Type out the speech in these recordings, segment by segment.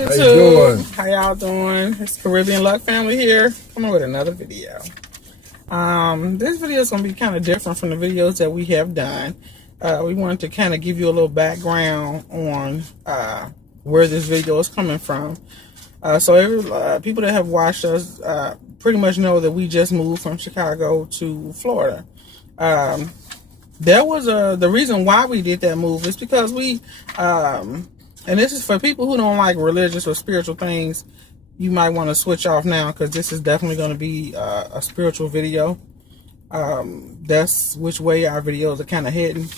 YouTube. How you doing? How y'all doing? It's Caribbean Luck Family here, coming with another video. This video is going to be kind of different from the videos that we have done. We wanted to kind of give you a little background on where this video is coming from. People that have watched us pretty much know that we just moved from Chicago to Florida. There was the reason why we did that move is because we, and this is for people who don't like religious or spiritual things. You might want to switch off now because this is definitely going to be a spiritual video. That's which way our videos are kind of heading.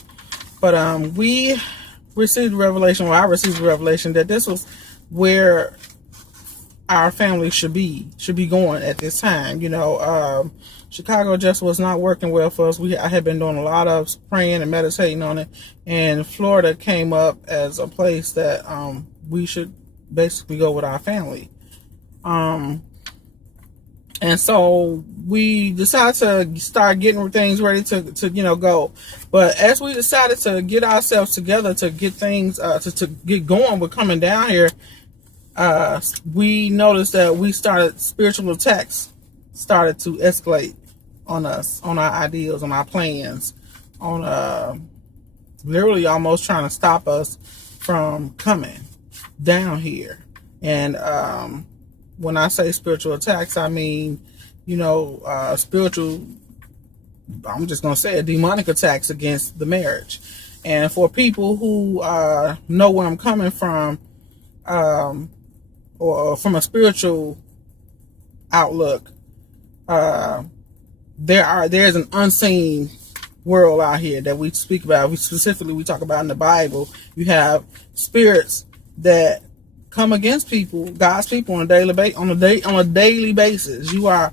But we received revelation, well, I received the revelation that this was where our family should be going at this time. You know, Chicago just was not working well for us. I had been doing a lot of praying and meditating on it, and Florida came up as a place that we should basically go with our family. And so we decided to start getting things ready to go. But as we decided to get ourselves together to get things to get going with coming down here, we noticed that spiritual attacks started to escalate on us, on our ideals, on our plans, on literally almost trying to stop us from coming down here. And when I say spiritual attacks, I mean, spiritual, I'm just going to say it, demonic attacks against the marriage. And for people who know where I'm coming from, or from a spiritual outlook, there's an unseen world out here that we speak about. We talk about in the Bible. You have spirits that come against people, God's people, on a daily basis. You are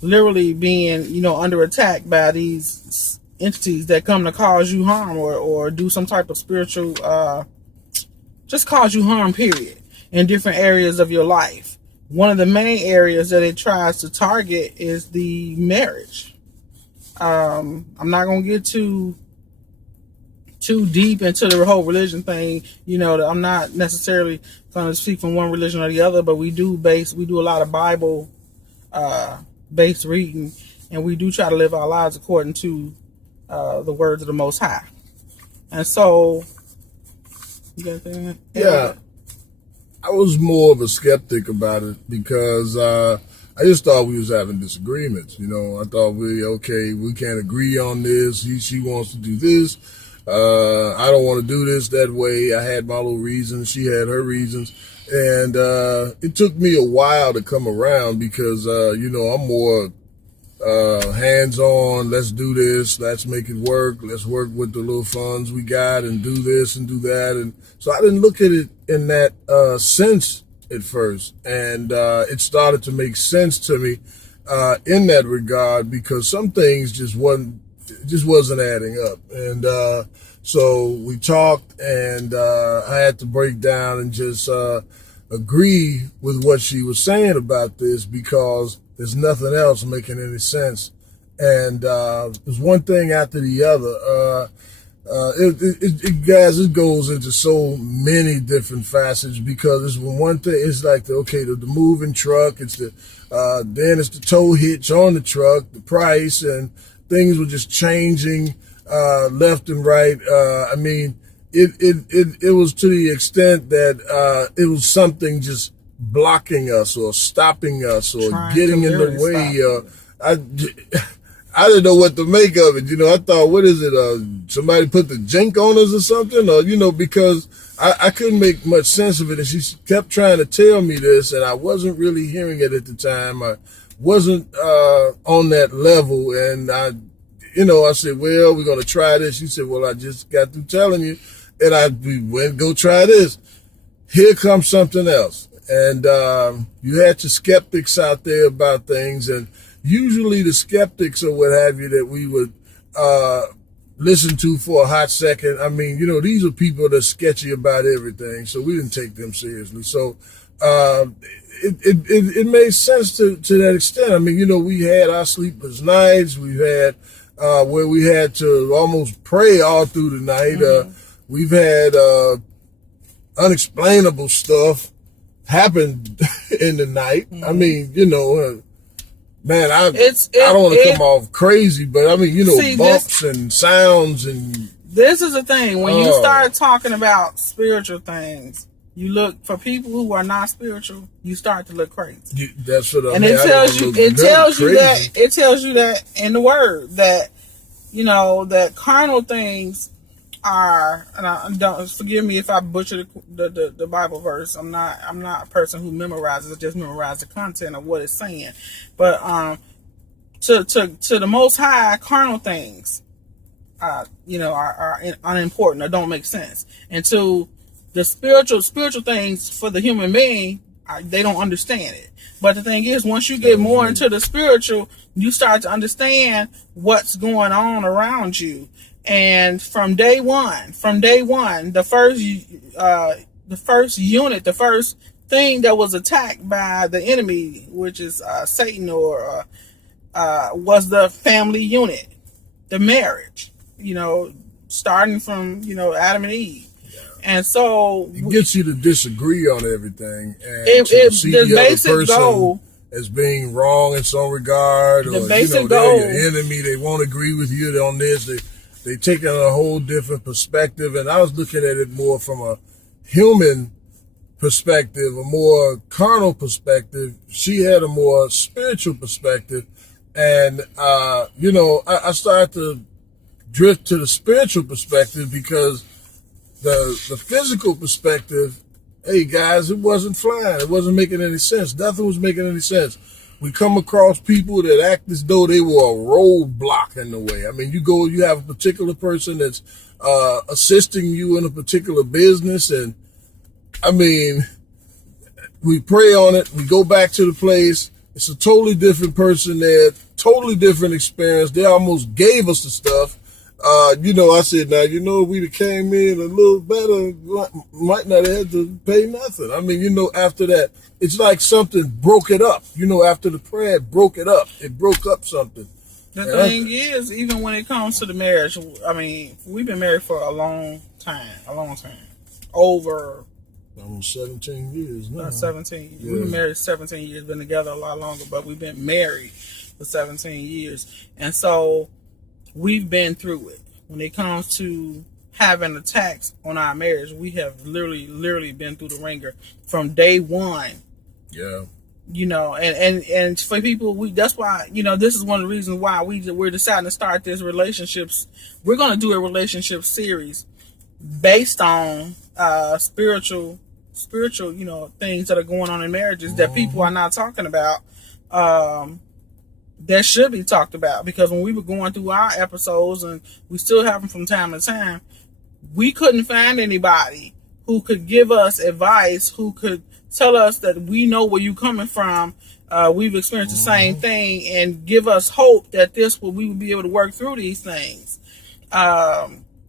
literally being, under attack by these entities that come to cause you harm or do some type of spiritual, just cause you harm, period, in different areas of your life. One of the main areas that it tries to target is the marriage. I'm not going to get too deep into the whole religion thing. I'm not necessarily going to speak from one religion or the other, but we do a lot of Bible based reading, and we do try to live our lives according to the words of the Most High. And so, you got that? Yeah. I was more of a skeptic about it because I just thought we was having disagreements. I thought we can't agree on this. She wants to do this. I don't want to do this that way. I had my little reasons. She had her reasons. And it took me a while to come around because, I'm more hands-on. Let's do this. Let's make it work. Let's work with the little funds we got and do this and do that. And so I didn't look at it in that sense at first. And it started to make sense to me in that regard because some things just wasn't adding up. And so we talked, and I had to break down and just agree with what she was saying about this because there's nothing else making any sense. And there's one thing after the other. It goes into so many different facets because it's one thing. It's like the moving truck. It's then it's the tow hitch on the truck, the price, and things were just changing left and right. It was to the extent that it was something just blocking us or stopping us or getting in the way. I didn't know what to make of it. I thought, what is it? Somebody put the jink on us or something? Or, because I couldn't make much sense of it. And she kept trying to tell me this, and I wasn't really hearing it at the time. I wasn't on that level. And I said, well, we're going to try this. She said, well, I just got through telling you. And we went, go try this. Here comes something else. And you had your skeptics out there about things, and usually the skeptics or what have you that we would listen to for a hot second. These are people that are sketchy about everything, so we didn't take them seriously. So it made sense to that extent. We had our sleepless nights. We've had where we had to almost pray all through the night. We've had unexplainable stuff happened in the night. I mean, you know, man, I don't want to come off crazy, but I mean, you know, see, bumps and sounds and. This is the thing. When you start talking about spiritual things, you look for people who are not spiritual. You start to look crazy. That's what I mean. And it tells you. It tells you that in the Word that, you know, that carnal things are. And don't forgive me if I butcher the Bible verse. I'm not a person who memorizes. I just memorize the content of what it's saying. But to the Most High, carnal things, you know, are unimportant or don't make sense. And to the spiritual things for the human being, they don't understand it. But the thing is, once you get more into the spiritual, you start to understand what's going on around you. And from day one, the first unit, the first thing that was attacked by the enemy, which is Satan, or was the family unit, the marriage. You know, starting from, you know, Adam and Eve. Yeah. And so it gets you to disagree on everything and to see the other person goal, as being wrong in some regard, or, you know, they're your enemy. They won't agree with you on this. They take on a whole different perspective. And I was looking at it more from a human perspective, a more carnal perspective. She had a more spiritual perspective. And, you know, I started to drift to the spiritual perspective, because the physical perspective, hey guys, it wasn't flying. It wasn't making any sense. Nothing was making any sense. We come across people that act as though they were a roadblock in the way. I mean, you have a particular person that's assisting you in a particular business, and I mean, we pray on it. We go back to the place. It's a totally different person there, totally different experience. They almost gave us the stuff. You know, I said, now, you know, if we'd have came in a little better, might not have had to pay nothing. I mean, you know, after that, it's like something broke it up. You know, after the prayer, it broke it up. It broke up something. The thing is, even when it comes to the marriage, I mean, we've been married for a long time. Over almost 17 years now. 17 years. Yeah. We've been married 17 years, been together a lot longer, but we've been married for 17 years. And so we've been through it. When it comes to having attacks on our marriage, we have literally been through the ringer from day one. Yeah. You know, and for people, that's why, you know, this is one of the reasons why we're deciding to start this relationships. We're going to do a relationship series based on spiritual, you know, things that are going on in marriages that people are not talking about. That should be talked about, because when we were going through our episodes, and we still have them from time to time, we couldn't find anybody who could give us advice, who could tell us that we know where you're coming from. We've experienced the same thing, and give us hope that we would be able to work through these things.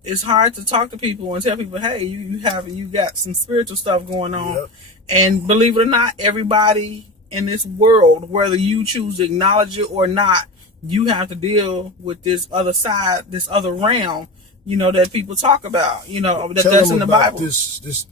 It's hard to talk to people and tell people, hey, you got some spiritual stuff going on. Yep. And believe it or not, everybody in this world, whether you choose to acknowledge it or not, you have to deal with this other side, this other realm, you know, that people talk about, you know, that's in the Bible. This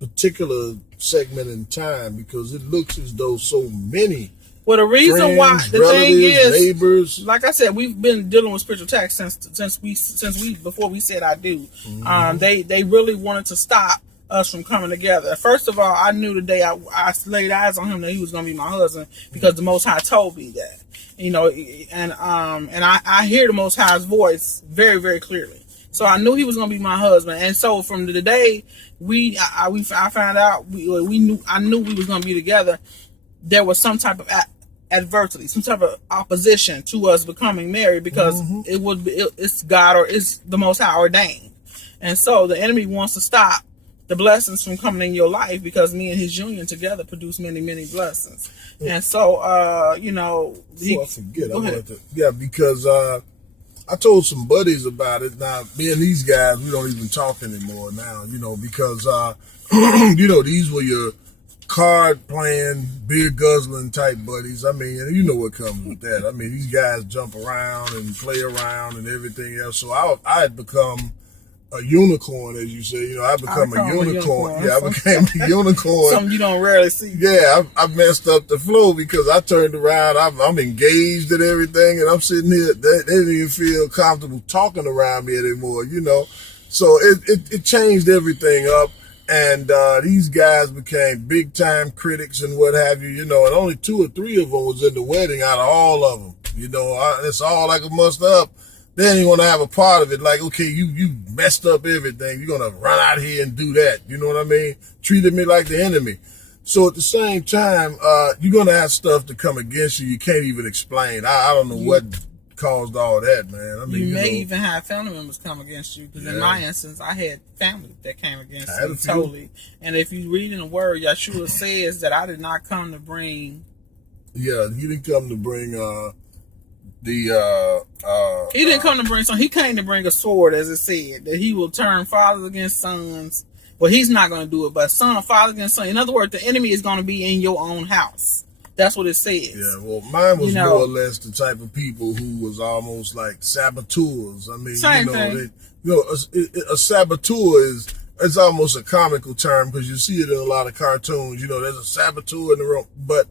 particular segment in time, because it looks as though so many. Well, the reason friends, why, the thing is, neighbors, like I said, we've been dealing with spiritual attacks since we before we said I do. Mm-hmm. They really wanted to stop us from coming together. First of all, I knew the day I laid eyes on him that he was going to be my husband, because the Most High told me that, you know, and I hear the Most High's voice very, very clearly. So I knew he was going to be my husband. And so from the day I found out, I knew we was going to be together, there was some type of adversity, some type of opposition to us becoming married, because it's God, or it's the Most High ordained. And so the enemy wants to stop the blessings from coming in your life, because me and his union together produce many, many blessings. And so, you know, before I forget, because I told some buddies about it. Now, me and these guys, we don't even talk anymore now, you know, because, you know, these were your card playing, beer guzzling type buddies. I mean, you know what comes with that. I mean, these guys jump around and play around and everything else. So I had become a unicorn, as you say. You know, I become a unicorn. Yeah, I became a unicorn. Something you don't rarely see. Yeah, I messed up the flow because I turned around. I'm engaged and everything, and I'm sitting here. They didn't even feel comfortable talking around me anymore. You know, so it changed everything up. And these guys became big time critics and what have you. You know, and only 2 or 3 of them was in the wedding out of all of them. You know, it's all like a must up. They didn't even want to have a part of it. Like, okay, you messed up everything. You're going to run out here and do that. You know what I mean? Treated me like the enemy. So at the same time, you're going to have stuff to come against you. You can't even explain. I don't know what caused all that, man. I mean, you may even have family members come against you. Because in my instance, I had family that came against me totally. And if you read in the word, Yeshua says that I did not come to bring. Yeah, he didn't come to bring he didn't come to bring something. He came to bring a sword, as it said, that he will turn fathers against sons. Well, he's not going to do it, but father against son. In other words, the enemy is going to be in your own house. That's what it says. Yeah, well, mine was more or less the type of people who was almost like saboteurs. I mean, same thing. A saboteur is almost a comical term because you see it in a lot of cartoons. You know, there's a saboteur in the room, but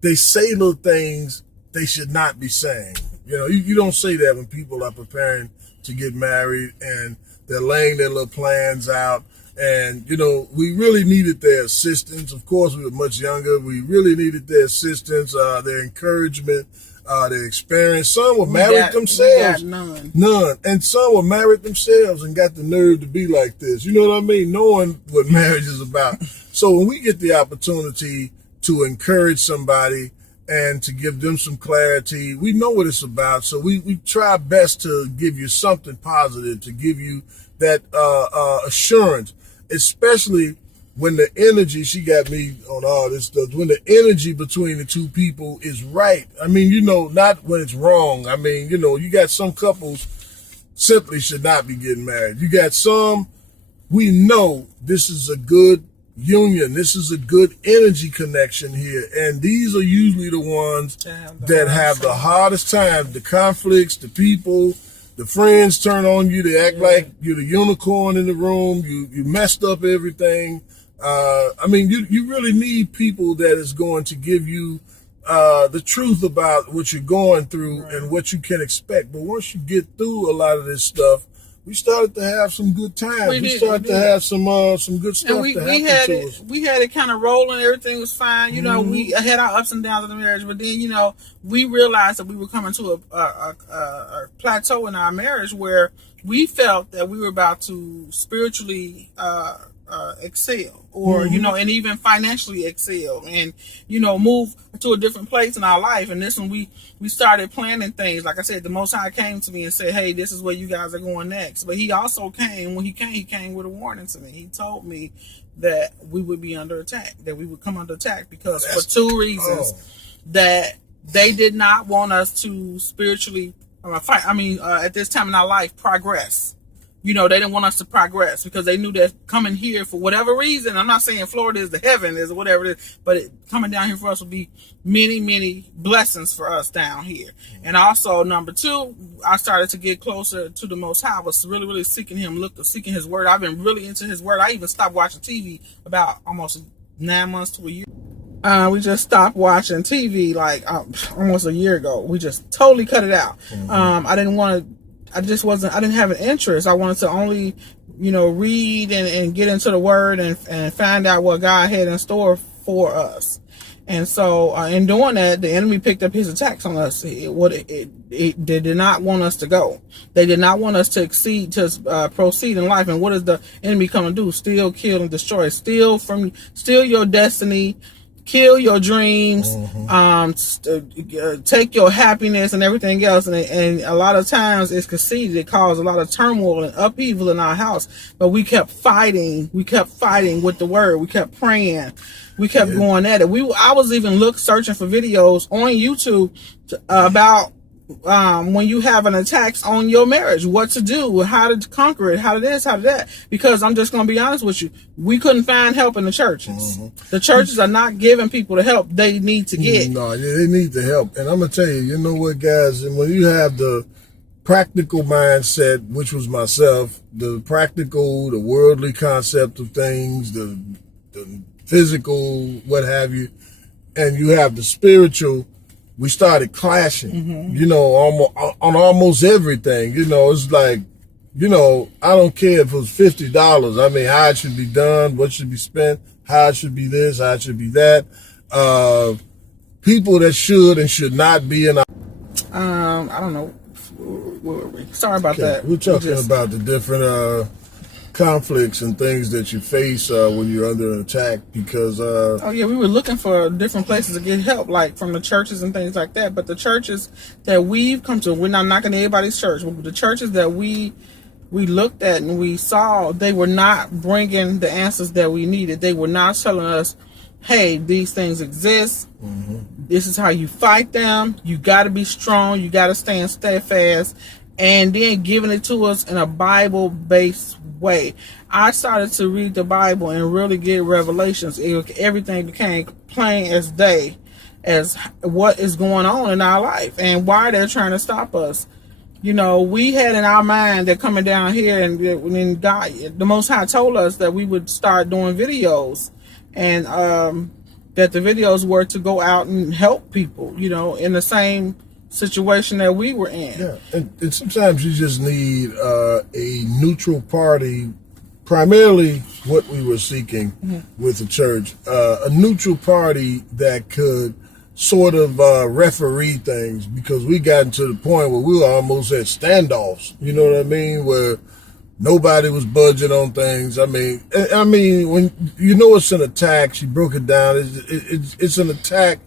they say little things they should not be saying. You know, you don't say that when people are preparing to get married and they're laying their little plans out. And, you know, we really needed their assistance. Of course, we were much younger. We really needed their assistance, their encouragement, their experience. Some were married themselves. None. And some were married themselves and got the nerve to be like this. You know what I mean? Knowing what marriage is about. So when we get the opportunity to encourage somebody and to give them some clarity, we know what it's about. So we try best to give you something positive, to give you that assurance, especially when the energy, she got me on all this stuff, when the energy between the two people is right. I mean, you know, not when it's wrong. I mean, you know, you got some couples simply should not be getting married. You got some, we know this is a good union. This is a good energy connection here. And these are usually the ones that have the hardest time, the conflicts, the people, the friends turn on you. They act like you're the unicorn in the room. You messed up everything. I mean, you really need people that is going to give you the truth about what you're going through and what you can expect. But once you get through a lot of this stuff, we started to have some good times. We started to have some good stuff to happen to us. We had it kind of rolling. Everything was fine. You know, we had our ups and downs in the marriage, but then, you know, we realized that we were coming to a plateau in our marriage where we felt that we were about to spiritually excel, or you know, and even financially excel, and you know, move to a different place in our life. And this when we started planning things. Like I said, the Most High came to me and said, "Hey, this is where you guys are going next." But He also came. When He came with a warning to me. He told me that we would be under attack, that we would come under attack because for 2 reasons, that they did not want us to spiritually fight. I mean, at this time in our life, progress. You know, they didn't want us to progress because they knew that coming here for whatever reason, I'm not saying Florida is the heaven, is whatever it is, but coming down here for us would be many, many blessings for us down here. And also, number 2, I started to get closer to the Most High. I was really, really seeking Him, seeking His Word. I've been really into His Word. I even stopped watching TV about almost 9 months to a year. We just stopped watching TV like almost a year ago. We just totally cut it out. I didn't have an interest. I wanted to only, you know, read and get into the Word and find out what God had in store for us. And so in doing that, the enemy picked up his attacks on us. They did not want us to go. They did not want us to proceed in life. And what does the enemy come and do? Steal, kill, and destroy. Steal your destiny. Kill your dreams, take your happiness and everything else. And a lot of times it's conceited. It caused a lot of turmoil and upheaval in our house. But we kept fighting. We kept fighting with the Word. We kept praying. We kept going at it. I was even searching for videos on YouTube about when you have an attack on your marriage, what to do, how to conquer it, how to this, how to that. Because I'm just going to be honest with you, we couldn't find help in the churches. The churches are not giving people the help they need to get. No, they need the help. And I'm going to tell you, you know what, guys, and when you have the practical mindset, which was myself, the practical, the worldly concept of things, the physical, what have you, and you have the spiritual. We started clashing, you know, on almost everything. You know, it's like, you know, I don't care if it was $50. I mean, how it should be done, what should be spent, how it should be this, how it should be that. People that should and should not be in. I don't know. Where were we? Sorry about that. We're talking about the different conflicts and things that you face when you're under attack because oh yeah, we were looking for different places to get help, like from the churches and things like that. But the churches that we've come to, we're not knocking anybody's church, but the churches that we looked at and we saw, they were not bringing the answers that we needed. They were not telling us, hey, these things exist. This is how you fight them. You got to be strong. You got to stand steadfast. And then giving it to us in a Bible-based way. I started to read the Bible and really get revelations. Everything became plain as day as what is going on in our life and why they're trying to stop us. You know, we had in our mind that coming down here and God, the Most High told us that we would start doing videos and that the videos were to go out and help people, you know, in the same situation that we were in. Yeah, and sometimes you just need a neutral party, primarily what we were seeking with the church, a neutral party that could sort of referee things, because we gotten to the point where we were almost at standoffs, you know what I mean, where nobody was budging on things. I mean, when you know it's an attack, she broke it down, it's an attack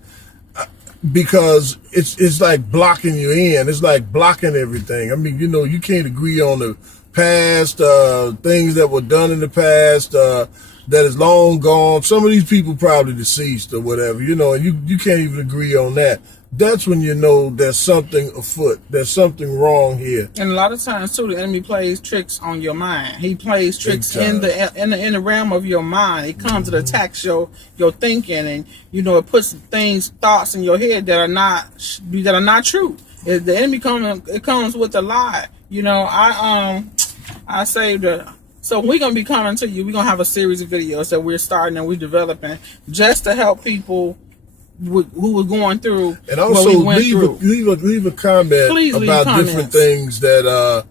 because it's like blocking you in. It's like blocking everything. I mean, you know, you can't agree on the past, things that were done in the past, that is long gone. Some of these people probably deceased or whatever, you know, and you can't even agree on that. That's when you know there's something afoot. There's something wrong here. And a lot of times too, the enemy plays tricks on your mind. He plays tricks in the realm of your mind. It comes and attacks your thinking, and you know, it puts thoughts in your head that are not true. The enemy comes with a lie. You know, I saved a. So we're going to be coming to you. We're going to have a series of videos that we're starting and we're developing just to help people who were going through. And also leave a comment about different things that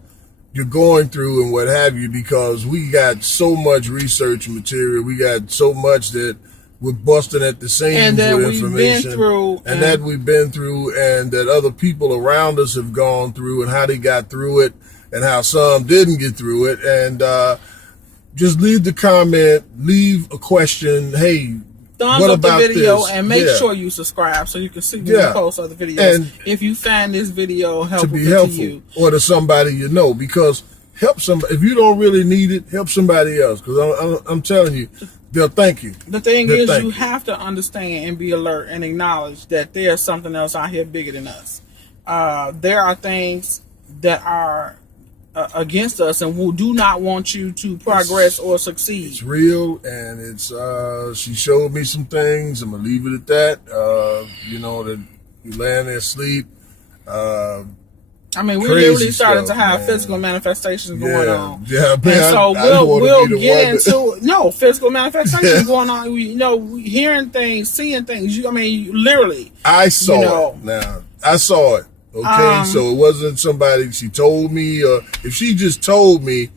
you're going through and what have you, because we got so much research material. We got so much that we're busting at the seams with information that we've been through and that other people around us have gone through and how they got through it. And how some didn't get through it. And just leave the comment, leave a question. Hey, thumbs up the video and make sure you subscribe so you can see when we post other videos. And if you find this video helpful to you or to somebody you know, because help somebody. If you don't really need it, help somebody else. Because I'm telling you, they'll thank you. The thing is, you have to understand and be alert and acknowledge that there's something else out here bigger than us. There are things that are against us and who do not want you to progress or succeed. It's real, and it's she showed me some things. I'm gonna leave it at that. You know, that you laying there asleep. I mean, we literally started to have physical manifestations going on. Yeah, man, and so we'll get into physical manifestations going on. You know, hearing things, seeing things. Literally. I saw it. Now I saw it. Okay, so it wasn't somebody she told me, or if she just told me,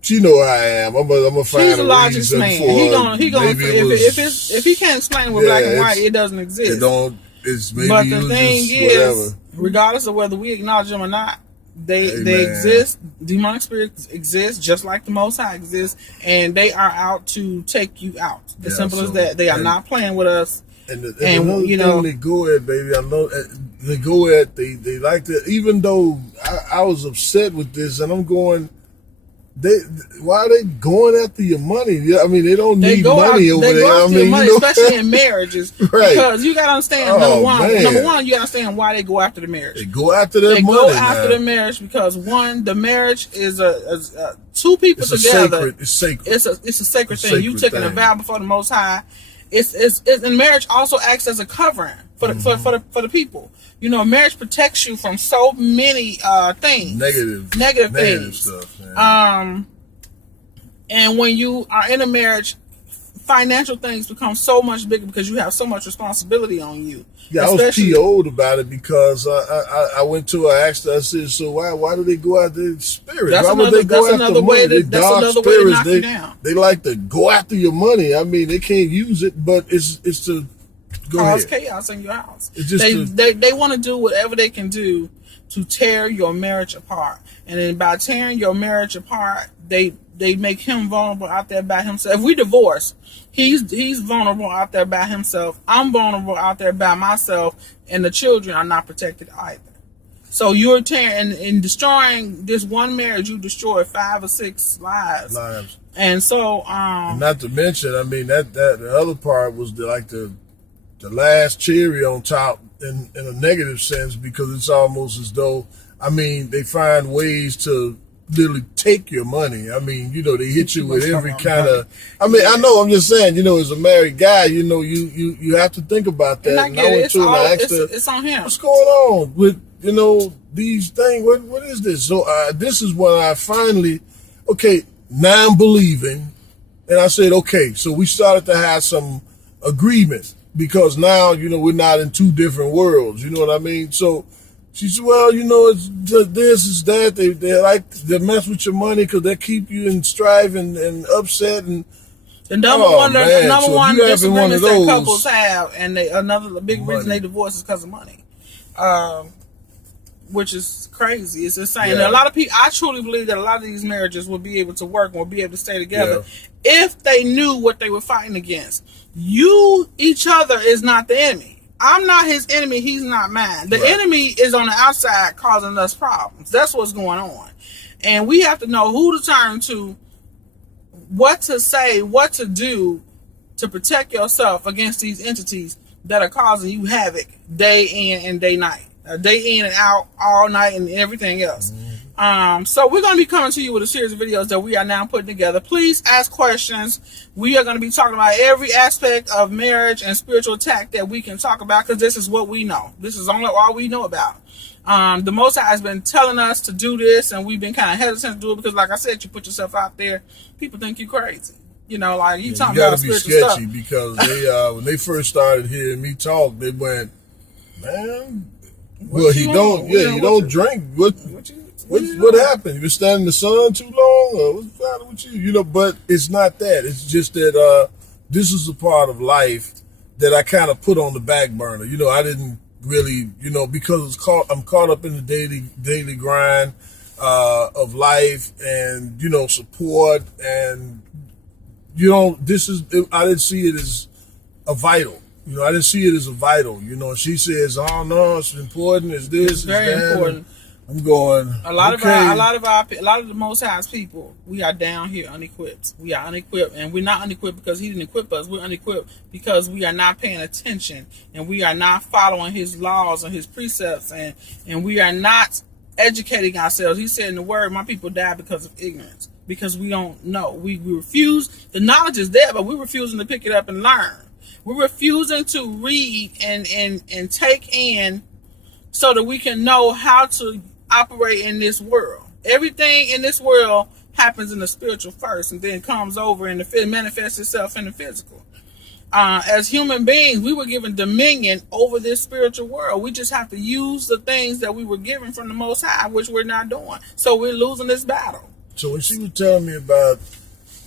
she know I am. I'm gonna find he's a logic man. He gonna if he can't explain it with black and white, it doesn't exist. It don't. It's maybe. But the thing is, regardless of whether we acknowledge them or not, they exist. Demonic spirits exist, just like the Most High exists, and they are out to take you out. As simple as that. They are not playing with us. And you know, they go at, baby. I know they go at. They like to. Even though I was upset with this, and I'm going. Why are they going after your money? Yeah, I mean, they don't need money over there. They go after your money, especially in marriages, right? Because you got to understand. Number one, you got to understand why they go after the marriage. They go after their money. They go after the marriage because the marriage is a two people together. It's sacred. It's a sacred thing. You taking a vow before the Most High. And marriage also acts as a covering. for the people. You know, marriage protects you from so many things, negative things, stuff. Man. And when you are in a marriage, financial things become so much bigger because you have so much responsibility on you. Yeah, I was PO'd about it because I went to her, I asked her, I said, so why do they go after the spirits? That's why another, would they go that's after money? That's another way to knock you down. They like to go after your money. I mean, they can't use it, but it's to cause chaos in your house. They want to do whatever they can do to tear your marriage apart. And then by tearing your marriage apart, they make him vulnerable out there by himself. If we divorce, he's vulnerable out there by himself. I'm vulnerable out there by myself, and the children are not protected either. So you're tearing and destroying this one marriage. You destroy 5 or 6 lives. And so, and not to mention, I mean that the other part was the last cherry on top in a negative sense, because it's almost as though, I mean, they find ways to literally take your money. I mean, you know, they hit you with every kind of, I mean, I know, I'm just saying, you know, as a married guy, you know, you have to think about that. And I went to her and I asked her, it's on him. What's going on with, you know, these things? What is this? So this is when I finally, now I'm believing. And I said, okay, so we started to have some agreements, because now, you know, we're not in 2 different worlds. You know what I mean? So she said, well, you know, it's this, it's that. They like to mess with your money because they keep you in strife and upset. And the number one disagreements that couples have, and another big reason they divorce is because of money, which is crazy. It's insane. Yeah. A lot of people, I truly believe that a lot of these marriages will be able to work and will be able to stay together if they knew what they were fighting against. Each other is not the enemy. I'm not his enemy. He's not mine. The enemy is on the outside causing us problems. That's what's going on. And we have to know who to turn to, what to say, what to do to protect yourself against these entities that are causing you havoc day in and day night. Day in and out, all night, and everything else. So we're going to be coming to you with a series of videos that we are now putting together. Please ask questions. We are going to be talking about every aspect of marriage and spiritual attack that we can talk about, because this is what we know. This is only all we know about. The Most High has been telling us to do this, and we've been kind of hesitant to do it because, like I said, you put yourself out there, people think you crazy. You know, like you talking about spiritual stuff. You gotta be sketchy, because they when they first started hearing me talk, they went, man, well, he don't drink. What happened? You been standing in the sun too long, or what's the matter with you? You know, but it's not that. It's just that this is a part of life that I kind of put on the back burner. You know, I didn't really, you know, because I'm caught up in the daily grind of life, and you know, support, and you know, I didn't see it as a vital. You know, I didn't see it as a vital. You know, she says, "Oh no, it's important. It's this, it's very that." Important. I'm going. A lot of the Most High's people, we are down here unequipped. We are unequipped, and we're not unequipped because He didn't equip us. We're unequipped because we are not paying attention, and we are not following His laws and His precepts, and we are not educating ourselves. He said in the Word, "My people die because of ignorance," because we don't know. We refuse. The knowledge is there, but we're refusing to pick it up and learn. We're refusing to read and take in so that we can know how to operate in this world. Everything in this world happens in the spiritual first, and then comes over and manifests itself in the physical. As human beings, we were given dominion over this spiritual world. We just have to use the things that we were given from the Most High, which we're not doing. So we're losing this battle. So when she was telling me about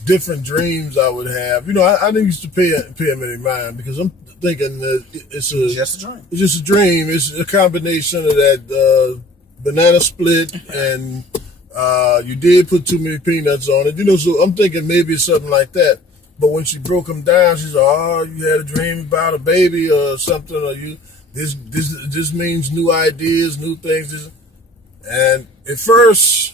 different dreams I would have, you know, I didn't used to pay them any mind, because I'm thinking that it's just a dream. It's just a dream. It's a combination of that banana split, and you did put too many peanuts on it. You know, so I'm thinking maybe it's something like that. But when she broke them down, she's like, "Oh, you had a dream about a baby or something, or this means new ideas, new things." And at first,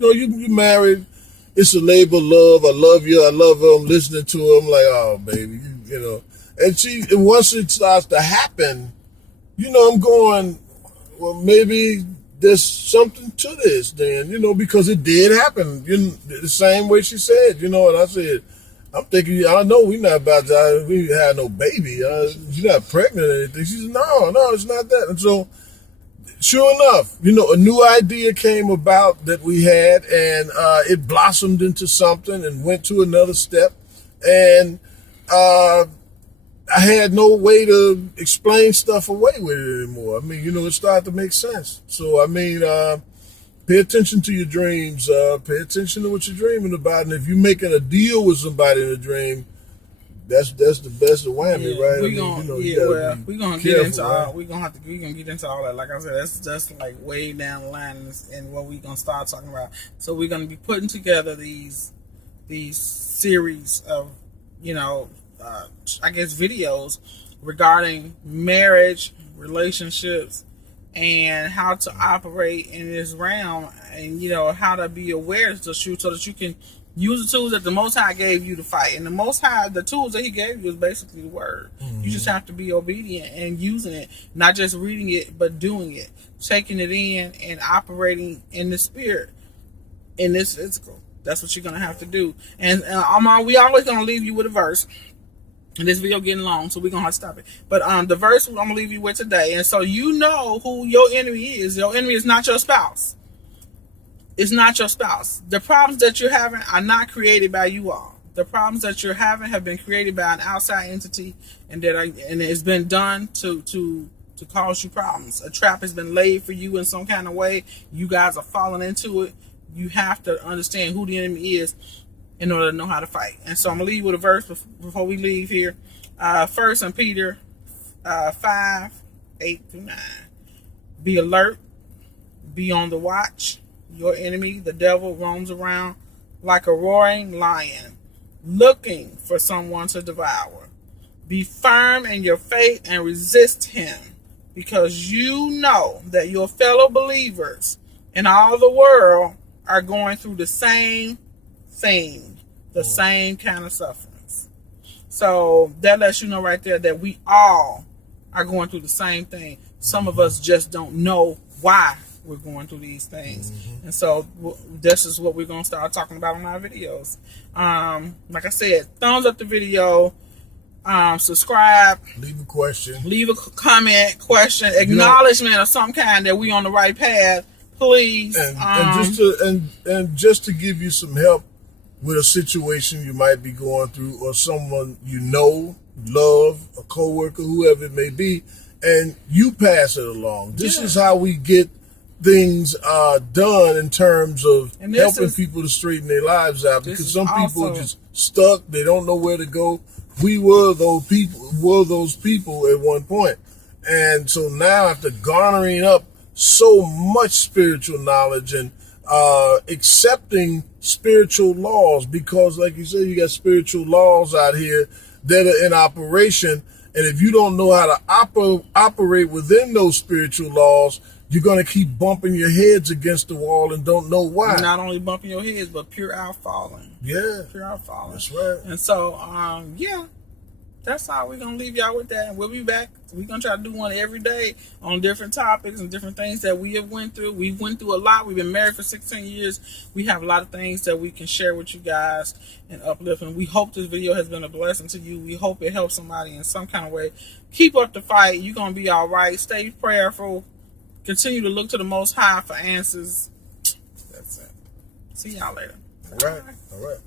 you know, you married. It's a labor of love. I love you. I love her. I'm listening to her. I'm like, "Oh, baby," you know. And once it starts to happen, you know, I'm going, well, maybe there's something to this then, you know, because it did happen, you know, the same way she said, you know, and I said, I'm thinking, I know we're not about to, we had no baby. You're not pregnant or anything. She said, no, it's not that. And so, sure enough, a new idea came about that we had, and it blossomed into something and went to another step. And I had no way to explain stuff away with it anymore. I mean, it started to make sense. So, I mean, pay attention to your dreams. Pay attention to what you're dreaming about. And if you're making a deal with somebody in a dream, that's the best of whammy, right? We're gonna get into all. We're gonna get into all that. Like I said, that's just like way down the line, and what we're gonna start talking about. So we're gonna be putting together these series of, I guess videos regarding marriage, relationships, and how to operate in this realm, and how to be aware of the truth, so that you can use the tools that the Most High gave you to fight. And the Most High, the tools that He gave you is basically the Word. Mm-hmm. You just have to be obedient and using it, not just reading it, but doing it, taking it in, and operating in the spirit, in this physical. That's what you're gonna have to do. And we always gonna leave you with a verse. And this video getting long, so we're going to have to stop it. But the verse I'm going to leave you with today. And so who your enemy is. Your enemy is not your spouse. It's not your spouse. The problems that you're having are not created by you all. The problems that you're having have been created by an outside entity, and it's been done to cause you problems. A trap has been laid for you in some kind of way. You guys are falling into it. You have to understand who the enemy is in order to know how to fight. And so I'm going to leave you with a verse before we leave here. 1 Peter 5, 8-9. Be alert. Be on the watch. Your enemy, the devil, roams around like a roaring lion, looking for someone to devour. Be firm in your faith and resist him, because you know that your fellow believers in all the world are going through the same thing, the same kind of sufferings. So that lets you know right there that we all are going through the same thing. Some of us just don't know why we're going through these things. Mm-hmm. And so this is what we're going to start talking about on our videos. Like I said, thumbs up the video, subscribe, leave a question, leave a comment, question, acknowledgement of some kind that we on the right path, please. And just to give you some help with a situation you might be going through, or someone love, a coworker, whoever it may be, and you pass it along. This is how we get things done in terms of helping people to straighten their lives out, because some people are just stuck. They don't know where to go. We were those people at one point. And so now, after garnering up so much spiritual knowledge and accepting spiritual laws, because like you said, you got spiritual laws out here that are in operation. And if you don't know how to operate within those spiritual laws, you're going to keep bumping your heads against the wall and don't know why. Not only bumping your heads, but pure out falling. Yeah. Pure out falling. That's right. And so, that's how we're going to leave y'all with that. And we'll be back. We're going to try to do one every day on different topics and different things that we have went through. We went through a lot. We've been married for 16 years. We have a lot of things that we can share with you guys and uplift. And we hope this video has been a blessing to you. We hope it helps somebody in some kind of way. Keep up the fight. You're going to be all right. Stay prayerful. Continue to look to the Most High for answers. That's it. See y'all later. All right. All right.